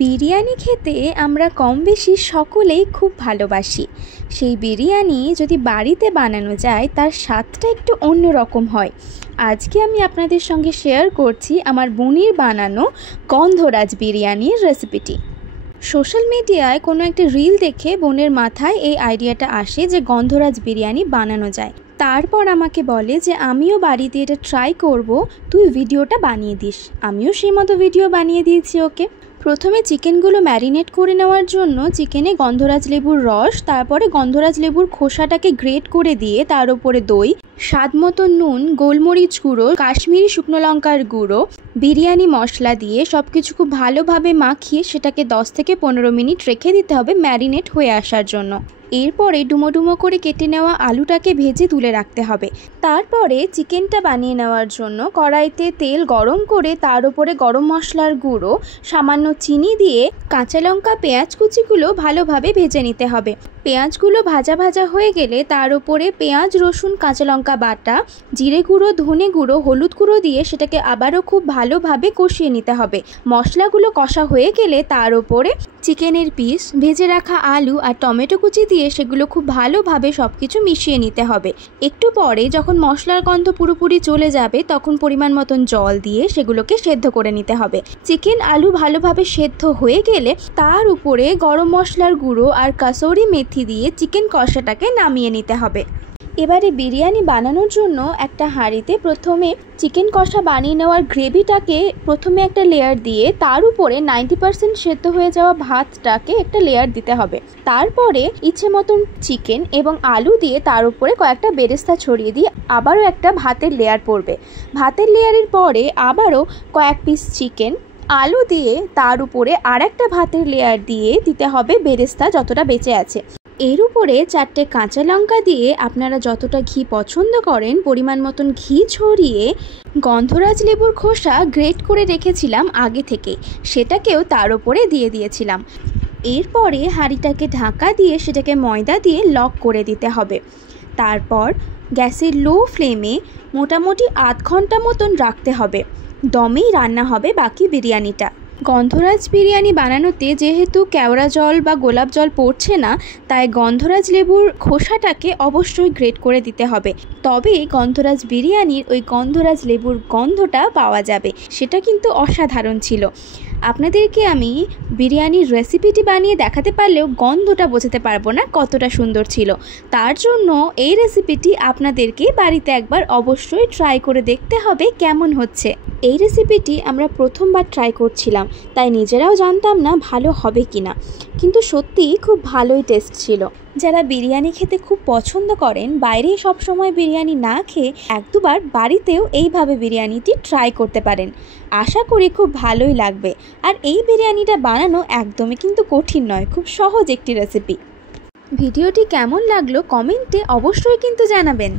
বিরিয়ানি খেতে আমরা কম বেশি সকলেই খুব ভালোবাসি। সেই বিরিয়ানি যদি বাড়িতে বানানো যায় তার স্বাদটা একটু অন্যরকম হয়। আজকে আমি আপনাদের সঙ্গে শেয়ার করছি আমার বোনের বানানো গন্ধরাজ বিরিয়ানির রেসিপিটি। সোশ্যাল মিডিয়ায় কোনো একটা রিল দেখে বোনের মাথায় এই আইডিয়াটা আসে যে গন্ধরাজ বিরিয়ানি বানানো যায়। তারপর আমাকে বলে যে আমিও বাড়িতে এটা ট্রাই করব, তুই ভিডিওটা বানিয়ে দিস। আমিও সেই মতো ভিডিও বানিয়ে দিয়েছি ওকে। প্রথমে চিকেনগুলো ম্যারিনেট করে নেওয়ার জন্য চিকেনে গন্ধরাজ লেবুর রস, তারপরে গন্ধরাজ লেবুর খোসাটাকে গ্রেট করে দিয়ে তার উপরে দই, স্বাদ মতো নুন, গোলমরিচ গুঁড়ো, কাশ্মীরি শুকনো লঙ্কার গুঁড়ো, বিরিয়ানি মশলা দিয়ে সব কিছু খুব ভালোভাবে মাখিয়ে সেটাকে 10 থেকে 15 মিনিট রেখে দিতে হবে ম্যারিনেট হয়ে আসার জন্য। এরপরে ডুমো ডুমো করে কেটে নেওয়া আলুটাকে ভেজে তুলে রাখতে হবে। তারপরে চিকেনটা বানিয়ে নেওয়ার জন্য কড়াইতে তেল গরম করে তার উপরে গরম মশলার গুঁড়ো, সামান্য চিনি দিয়ে কাঁচা লঙ্কা, পেঁয়াজ কুচিগুলো ভালোভাবে ভেজে নিতে হবে। পেঁয়াজগুলো ভাজা ভাজা হয়ে গেলে তার উপরে পেঁয়াজ, রসুন, কাঁচা লঙ্কা বাটা, জিরে গুঁড়ো, ধনে গুঁড়ো, হলুদ গুঁড়ো দিয়ে সেটাকে আবারও খুব ভালোভাবে কষিয়ে নিতে হবে। মশলাগুলো কষা হয়ে গেলে তার উপরে চিকেনের পিস, ভেজে রাখা আলু আর টমেটো কুচি দিয়ে সেগুলো খুব ভালোভাবে সব কিছু মিশিয়ে নিতে হবে। একটু পরে যখন মশলার গন্ধ পুরোপুরি চলে যাবে তখন পরিমাণ মতন জল দিয়ে সেগুলোকে সেদ্ধ করে নিতে হবে। চিকেন আলু ভালোভাবে সেদ্ধ হয়ে গেলে তার উপরে গরম মশলার গুঁড়ো আর কাসুরি মেথি দিয়ে চিকেন কষাটাকে নামিয়ে নিতে হবে। এবারে বিরিয়ানি বানানোর জন্য একটা হাঁড়িতে প্রথমে চিকেন কষা বানিয়ে নেওয়ার গ্রেভিটাকে প্রথমে একটা লেয়ার দিয়ে তার উপরে 90% সেদ্ধ হয়ে যাওয়া ভাতটাকে একটা লেয়ার দিতে হবে। তারপরে ইচ্ছে মতন চিকেন এবং আলু দিয়ে তার উপরে কয়েকটা বেরেস্তা ছড়িয়ে দিয়ে আবারও একটা ভাতের লেয়ার পড়বে। ভাতের লেয়ারের পরে আবারও কয়েক পিস চিকেন, আলু দিয়ে তার উপরে আর একটা ভাতের লেয়ার দিয়ে দিতে হবে বেরেস্তা যতটা বেঁচে আছে। এর উপরে 4টে কাঁচা লঙ্কা দিয়ে আপনারা যতটা ঘি পছন্দ করেন পরিমাণ মতন ঘি ছড়িয়ে গন্ধরাজ লেবুর খোসা গ্রেট করে রেখেছিলাম আগে থেকে, সেটাকেও তার উপরে দিয়ে দিয়েছিলাম। এরপরে হাঁড়িটাকে ঢাকা দিয়ে সেটাকে ময়দা দিয়ে লক করে দিতে হবে। তারপর গ্যাসের লো ফ্লেমে মোটামুটি আধ ঘন্টা মতন রাখতে হবে। দমেই রান্না হবে বাকি বিরিয়ানিটা। গন্ধরাজ বিরিয়ানি বানানোতে যেহেতু কেওড়া জল বা গোলাপ জল পড়ছে না, তাই গন্ধরাজ লেবুর খোসাটাকে অবশ্যই গ্রেট করে দিতে হবে। তবে গন্ধরাজ বিরিয়ানির ওই গন্ধরাজ লেবুর গন্ধটা পাওয়া যাবে, সেটা কিন্তু অসাধারণ ছিল। আপনাদেরকে আমি বিরিয়ানির রেসিপিটি বানিয়ে দেখাতে পারলেও গন্ধটা বোঝাতে পারবো না কতটা সুন্দর ছিল। তার জন্য এই রেসিপিটি আপনাদেরকে বাড়িতে একবার অবশ্যই ট্রাই করে দেখতে হবে কেমন হচ্ছে। এই রেসিপিটি আমরা প্রথমবার ট্রাই করছিলাম, তাই নিজেরাও জানতাম না ভালো হবে কিনা, কিন্তু সত্যিই খুব ভালোই টেস্ট ছিল। যারা বিরিয়ানি খেতে খুব পছন্দ করেন, বাইরে সব সময় বিরিয়ানি না খেয়ে এক দুবার বাড়িতেও এইভাবে বিরিয়ানিটি ট্রাই করতে পারেন। আশা করি খুব ভালোই লাগবে। আর এই বিরিয়ানিটা বানানো একদমই কিন্তু কঠিন নয়, খুব সহজ একটি রেসিপি। ভিডিওটি কেমন লাগলো কমেন্টে অবশ্যই কিন্তু জানাবেন।